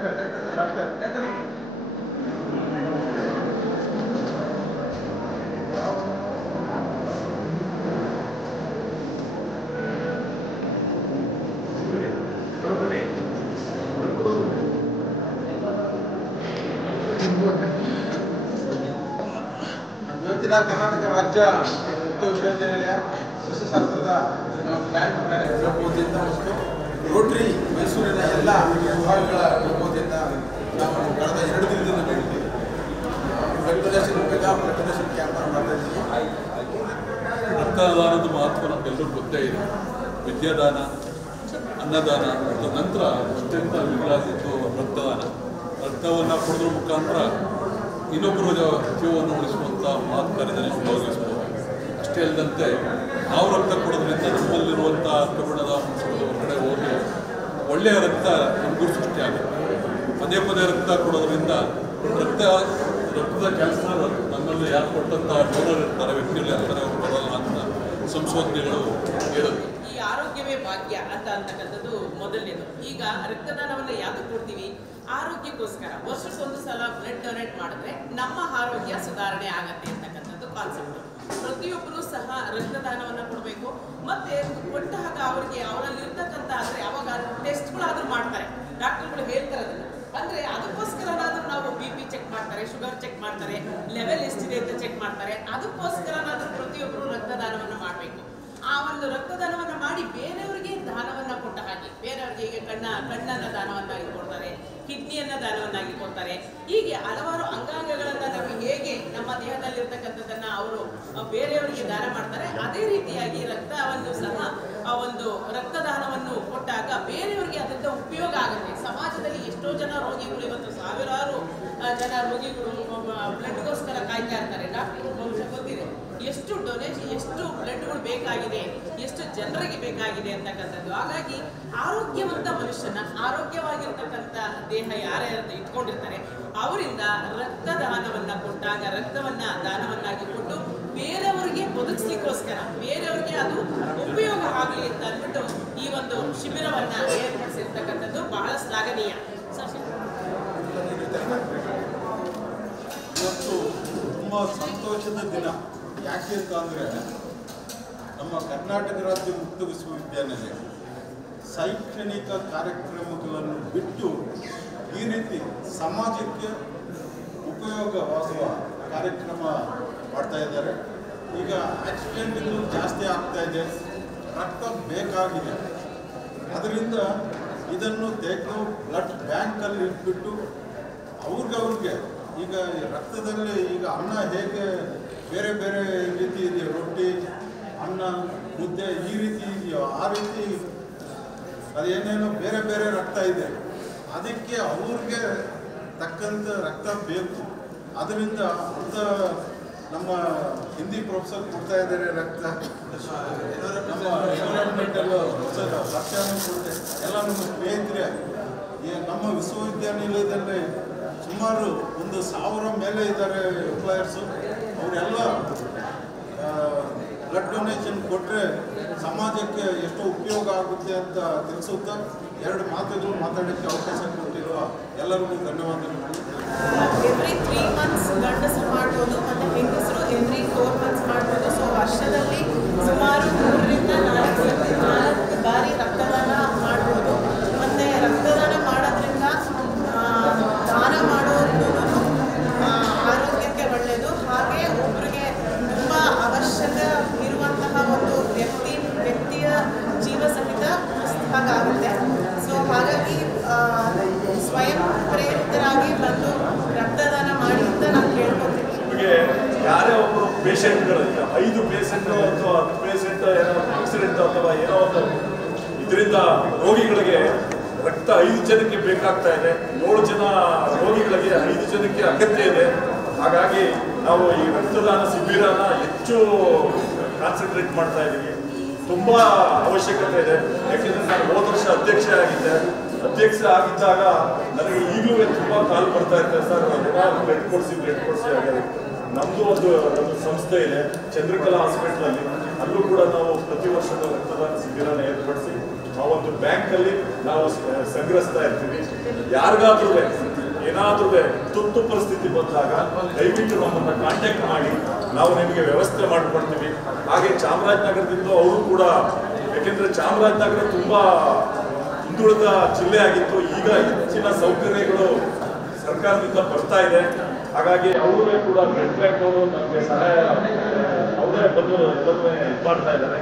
ಇವತ್ತಿನ ಕರ್ನಾಟಕ ರಾಜ್ಯ ವಿಶ್ವವಿದ್ಯಾನಿಲಯ ಸಸ್ಯಶಾಸ್ತ್ರದ ವತಿಯಿಂದ ಮತ್ತು ರೋಟರಿ ಮೈಸೂರಿನ ಎಲ್ಲ ವಿಭಾಗಗಳ ವತಿಯಿಂದ ನಾವು ಕಳೆದ 2 ದಿನದಿಂದ ನಡೆದಿದ್ದೀವಿ. ಬ್ಲಡ್ ಡೊನೇಷನ್ ಕ್ಯಾಂಪ್ ಮಾಡ್ತಾ ಇದ್ದೀವಿ. ರಕ್ತದಾನದ ಮಹತ್ವ ನಮಗೆಲ್ಲರೂ ಗೊತ್ತೇ ಇದೆ. ವಿದ್ಯಾದಾನ, ಅನ್ನದಾನ, ಅದರ ನಂತರ ಅತ್ಯಂತ ವಿರಳಾಗಿದ್ದು ರಕ್ತದಾನ. ರಕ್ತವನ್ನು ಕೊಡೋದ್ರ ಮುಖಾಂತರ ಇನ್ನೊಬ್ಬರ ಜೀವವನ್ನು ಉಳಿಸುವಂಥ ಮಹತ್ ಕಾರ್ಯದಲ್ಲಿ ಭಾಗವಹಿಸಬಹುದು. ಅಷ್ಟೇ ಅಲ್ಲದಂತೆ ನಾವು ರಕ್ತ ಕೊಡೋದ್ರಿಂದ ನಮ್ಮಲ್ಲಿರುವಂಥ ಕಬ್ಬಿಣದ ಅಂಶಗಳು ಹೊರಗಡೆ ಹೋಗಿ ಒಳ್ಳೆಯ ರಕ್ತ ನಮಗೂ ಸೃಷ್ಟಿಯಾಗುತ್ತೆ. ಪದೇ ಪದೇ ರಕ್ತ ಕೊಡೋದ್ರಿಂದ ರಕ್ತದ ಕ್ಯಾನ್ಸರ್ ನಮ್ಮಲ್ಲಿ ಯಾರು ಕೊಟ್ಟಂಥ ಡೋನರ್ ಇರ್ತಾರೆ ವ್ಯಕ್ತಿಗಳು ಇರ್ತಾರೆ ಅವರು ಬರೋಲ್ಲ ಅಂತ ಸಂಶೋಧನೆಗಳು ಹೇಳುತ್ತೆ. ಈ ಆರೋಗ್ಯವೇ ಭಾಗ್ಯ ಅಂತಕ್ಕಂಥದ್ದು ಮೊದಲನೇದು. ಈಗ ರಕ್ತದಾನವನ್ನು ಯಾಕೆ ಕೊಡ್ತೀವಿ? ಆರೋಗ್ಯಕ್ಕೋಸ್ಕರ. ವರ್ಷಕ್ಕೊಂದು ಸಲ ಬ್ಲಡ್ ಡೊನೇಟ್ ಮಾಡಿದ್ರೆ ನಮ್ಮ ಆರೋಗ್ಯ ಸುಧಾರಣೆ ಆಗತ್ತೆ ಅಂತಕ್ಕಂಥದ್ದು ಕಾನ್ಸೆಪ್ಟ್. ಪ್ರತಿಯೊಬ್ಬರು ಸಹ ರಕ್ತದಾನವನ್ನು ಕೊಡಬೇಕು. ಮತ್ತೆ ಕೊಟ್ಟಾಗ ಅವರಿಗೆ ಅವರಲ್ಲಿರ್ತಕ್ಕಂಥ ಅಂದರೆ ಅವಾಗ ಟೆಸ್ಟ್ಗಳಾದ್ರೂ ಮಾಡ್ತಾರೆ, ಡಾಕ್ಟರ್ಗಳು ಹೇಳ್ತಾರೆ ಅದನ್ನು. ಅಂದರೆ ಅದಕ್ಕೋಸ್ಕರನಾದ್ರೂ ನಾವು BP ಚೆಕ್ ಮಾಡ್ತಾರೆ, ಶುಗರ್ ಚೆಕ್ ಮಾಡ್ತಾರೆ, ಲೆವೆಲ್ ಎಷ್ಟಿದೆ ಅಂತ ಚೆಕ್ ಮಾಡ್ತಾರೆ. ಅದಕ್ಕೋಸ್ಕರನಾದ್ರೂ ಪ್ರತಿಯೊಬ್ಬರು ರಕ್ತದಾನವನ್ನು ಮಾಡಬೇಕು. ಆ ಒಂದು ರಕ್ತದಾನವನ್ನು ಮಾಡಿ ಬೇರೆಯವರಿಗೆ ದಾನವನ್ನು ಕೊಟ್ಟ ಹಾಗೆ, ಬೇರೆಯವರಿಗೆ ಈಗ ಕಣ್ಣನ್ನು ದಾನವನ್ನಾಗಿ ಕೊಡ್ತಾರೆ, ಕಿಡ್ನಿಯನ್ನು ದಾನವನ್ನಾಗಿ ಕೊಡ್ತಾರೆ. ಹೀಗೆ ಹಲವಾರು ಅಂಗಾಂಗಗಳನ್ನು ನಾವು ಹೇಗೆ ನಮ್ಮ ದೇಹದಲ್ಲಿರ್ತಕ್ಕಂಥದ್ದನ್ನು ಅವರು ಬೇರೆಯವರಿಗೆ ದಾನ ಮಾಡ್ತಾರೆ, ಅದೇ ರೀತಿಯಾಗಿ ರಕ್ತವನ್ನು ಸಹ ಒಂದು ರಕ್ತದಾನವನ್ನು ಕೊಟ್ಟಾಗ ಬೇರೆಯವರಿಗೆ ಅದರಿಂದ ಉಪಯೋಗ ಆಗುತ್ತೆ. ಸಮಾಜದಲ್ಲಿ ಎಷ್ಟೋ ಜನ ರೋಗಿಗಳು, ಇವತ್ತು ಸಾವಿರಾರು ಜನ ರೋಗಿಗಳು ಬ್ಲಡ್ಗೋಸ್ಕರ ಕಾಯ್ತಾ ಇರ್ತಾರೆ. ಡಾಕ್ಟರ್ ಬಹುಶಃ ಗೊತ್ತಿದೆ ಎಷ್ಟು ಡೊನೇಷನ್, ಎಷ್ಟು ಬ್ಲಡ್ಗಳು ಬೇಕಾಗಿದೆ, ಎಷ್ಟು ಜನರಿಗೆ ಬೇಕಾಗಿದೆ ಅಂತಕ್ಕಂಥದ್ದು. ಹಾಗಾಗಿ ಆರೋಗ್ಯವಂತ ಮನುಷ್ಯನ, ಆರೋಗ್ಯವಾಗಿರ್ತಕ್ಕಂಥ ದೇಹ ಯಾರ್ಯಾರು ಇಟ್ಕೊಂಡಿರ್ತಾರೆ ಅವರಿಂದ ರಕ್ತದಾನವನ್ನು ಕೊಟ್ಟಾಗ, ರಕ್ತವನ್ನ ದಾನವನ್ನಾಗಿ ಕೊಟ್ಟು ಬೇರೆಯವರಿಗೆ ಬದುಕಿಸ್ಲಿಕ್ಕೋಸ್ಕರ, ಬೇರೆಯವರಿಗೆ ಅದು ಉಪಯೋಗ ಆಗಲಿ ಅಂತ ಅಂದ್ಬಿಟ್ಟು ಈ ಒಂದು ಶಿಬಿರವನ್ನ ಏರ್ಪಡಿಸಿರ್ತಕ್ಕಂಥದ್ದು ಬಹಳ ಶ್ಲಾಘನೀಯ. ಇವತ್ತು ತುಂಬ ಸಂತೋಷದ ದಿನ. ಯಾಕೆ ಅಂತ ಅಂದರೆ ನಮ್ಮ ಕರ್ನಾಟಕ ರಾಜ್ಯ ಮುಕ್ತ ವಿಶ್ವವಿದ್ಯಾನಿಲಯ ಶೈಕ್ಷಣಿಕ ಕಾರ್ಯಕ್ರಮಗಳನ್ನು ಬಿಟ್ಟು ಈ ರೀತಿ ಸಮಾಜಕ್ಕೆ ಉಪಯೋಗವಾಗುವ ಕಾರ್ಯಕ್ರಮ ಮಾಡ್ತಾ ಇದ್ದಾರೆ. ಈಗ ಆಕ್ಸಿಡೆಂಟ್ಗಳು ಜಾಸ್ತಿ ಆಗ್ತಾ ಇದೆ, ರಕ್ತ ಬೇಕಾಗಿದೆ. ಅದರಿಂದ ಇದನ್ನು ತೆಗೆದು ಬ್ಲಡ್ ಬ್ಯಾಂಕಲ್ಲಿ ಇಟ್ಬಿಟ್ಟು ಅವ್ರಿಗೆ ಈಗ ರಕ್ತದಲ್ಲಿ ಈಗ ಅನ್ನ ಹೇಗೆ ಬೇರೆ ಬೇರೆ ರೀತಿ ಇದೆಯೋ, ರೊಟ್ಟಿ, ಅನ್ನ, ಮುದ್ದೆ ಈ ರೀತಿ ಇದೆಯೋ ಆ ರೀತಿ ಅದೇನೇನೋ ಬೇರೆ ಬೇರೆ ರಕ್ತ ಇದೆ. ಅದಕ್ಕೆ ಅವ್ರಿಗೆ ತಕ್ಕಂಥ ರಕ್ತ ಬೇಕು. ಅದರಿಂದ ಅಂತ ನಮ್ಮ ಹಿಂದಿ ಪ್ರೊಫೆಸರ್ ಕೊಡ್ತಾ ಇದ್ದಾರೆ ರಕ್ತ, ನಮ್ಮ ಎನ್ವಿರಾನ್ಮೆಂಟಲ್ ಪ್ರೊಫೆಸರ್ ಲಕ್ಷ್ಯಾನು ಕೊಡುತ್ತೆ. ಎಲ್ಲ ನಮ್ಮ ಸ್ನೇಹಿತರೆ ನಮ್ಮ ವಿಶ್ವವಿದ್ಯಾನಿಲಯದಲ್ಲಿ ಸುಮಾರು 1,000 ಮೇಲೆ ಇದ್ದಾರೆ ಎಂಪ್ಲಾಯರ್ಸು. ಅವರೆಲ್ಲ ಬ್ಲಡ್ ಡೊನೇಷನ್ ಕೊಟ್ಟರೆ ಸಮಾಜಕ್ಕೆ ಎಷ್ಟು ಉಪಯೋಗ ಆಗುತ್ತೆ ಅಂತ ತಿಳಿಸುತ್ತಾ 2 ಮಾತುಗಳು ಮಾತಾಡೋಕ್ಕೆ ಅವಕಾಶ ಕೊಟ್ಟಿರುವ ಎಲ್ಲರಿಗೂ ಧನ್ಯವಾದಗಳು. ಎವ್ರಿ 3 months ಗಂಡಸರು ಮಾಡ್ಬೋದು ಮತ್ತು ಹೆಂಗಸರು ಎವ್ರಿ 4 months ಮಾಡ್ಬೋದು. ಸೊ ವರ್ಷದಲ್ಲಿ ಸುಮಾರು 3 ರಿಂದ 4 ಬಾರಿ ರಕ್ತದಾನ ಮಾಡ್ಬೋದು. ಮತ್ತು ರಕ್ತದಾನ ಮಾಡೋದ್ರಿಂದ ದಾನ ಮಾಡೋದು ಆರೋಗ್ಯಕ್ಕೆ ಒಳ್ಳೆಯದು. ಹಾಗೆ ಒಬ್ಬರಿಗೆ ತುಂಬ ಅವಶ್ಯಕ ಇರುವಂತಹ ಒಂದು ವ್ಯಕ್ತಿಯ ಜೀವ ಸಹಿತ ಹಾಗಾಗುತ್ತೆ. ಸೊ ಹಾಗಾಗಿ ಸ್ವಯಂ ಪ್ರೇರಿತರಾಗಿ ಬಂದು ರಕ್ತದಾನ ಮಾಡಿ ಅಂತ ನಾನು ಕೇಳ್ಕೊತೀನಿ. ನಿಮಗೆ ಯಾರೇ ಒಬ್ಬರು ಪೇಷಂಟ್ಗಳು 5 ಪೇಷಂಟು ಅಥವಾ 10 ಪೇಷಂಟ್ ಏನೋ ಆಕ್ಸಿಡೆಂಟ್ ಅಥವಾ ಏನೋ ಒಂದು ಇದರಿಂದ ರೋಗಿಗಳಿಗೆ ರಕ್ತ 5 ಜನಕ್ಕೆ ಬೇಕಾಗ್ತಾ ಇದೆ. 7 ಜನ ರೋಗಿಗಳಿಗೆ 5 ಜನಕ್ಕೆ ಅಗತ್ಯ ಇದೆ. ಹಾಗಾಗಿ ನಾವು ಈ ರಕ್ತದಾನ ಶಿಬಿರನ ಹೆಚ್ಚು ಕಾನ್ಸಂಟ್ರೇಟ್ ಮಾಡ್ತಾ ಇದ್ದೀವಿ. ತುಂಬ ಅವಶ್ಯಕತೆ ಇದೆ. ಯಾಕೆಂದರೆ ನಾನು ಹೋದ ವರ್ಷ ಅಧ್ಯಕ್ಷ ಆಗಿದ್ದಾಗ ನನಗೆ ಈಗಲೂ ತುಂಬ ಕಾಲ್ ಬರ್ತಾ ಇರ್ತದೆ, ಸರ್ ಬ್ಲಡ್ ಕೊಡಿಸಿ ಆಗಿದೆ. ನಮ್ಮದು ಒಂದು ಸಂಸ್ಥೆ ಇದೆ ಚಂದ್ರಕಲಾ ಹಾಸ್ಪಿಟ್ಲಲ್ಲಿ, ಅಲ್ಲೂ ಕೂಡ ನಾವು ಪ್ರತಿ ವರ್ಷದ ರಕ್ತದಾನ ಶಿಬಿರನ ಏರ್ಪಡಿಸಿ ಆ ಒಂದು ಬ್ಯಾಂಕಲ್ಲಿ ನಾವು ಸಂಗ್ರಹಿಸ್ತಾ ಇರ್ತೀವಿ. ಯಾರಿಗಾದ್ರೂ ಏನಾದ್ರೂ ತುರ್ತು ಪರಿಸ್ಥಿತಿ ಬಂದಾಗ ದಯವಿಟ್ಟು ನಮ್ಮನ್ನ ಕಾಂಟ್ಯಾಕ್ಟ್ ಮಾಡಿ, ನಾವು ನಿಮಗೆ ವ್ಯವಸ್ಥೆ ಮಾಡಿಕೊಡ್ತೀವಿ. ಹಾಗೆ ಚಾಮರಾಜನಗರದಿಂದ ಅವರು ಕೂಡ, ಯಾಕೆಂದ್ರೆ ಚಾಮರಾಜನಗರ ತುಂಬಾ ಹಿಂದುಳಿದ ಜಿಲ್ಲೆ ಆಗಿತ್ತು, ಈಗ ಹೆಚ್ಚಿನ ಸೌಕರ್ಯಗಳು ಸರ್ಕಾರದಿಂದ ಬರ್ತಾ ಇದೆ. ಹಾಗಾಗಿ ಅವರೇ ಕೂಡ ಬ್ಲಡ್ ಬ್ಯಾಂಕ್ ಅವರು ನಮಗೆ ಸಹಾಯ, ಅವರೇ ಬಂದು ಎಲ್ಲರೂ ಇದು ಮಾಡ್ತಾ ಇದ್ದಾರೆ.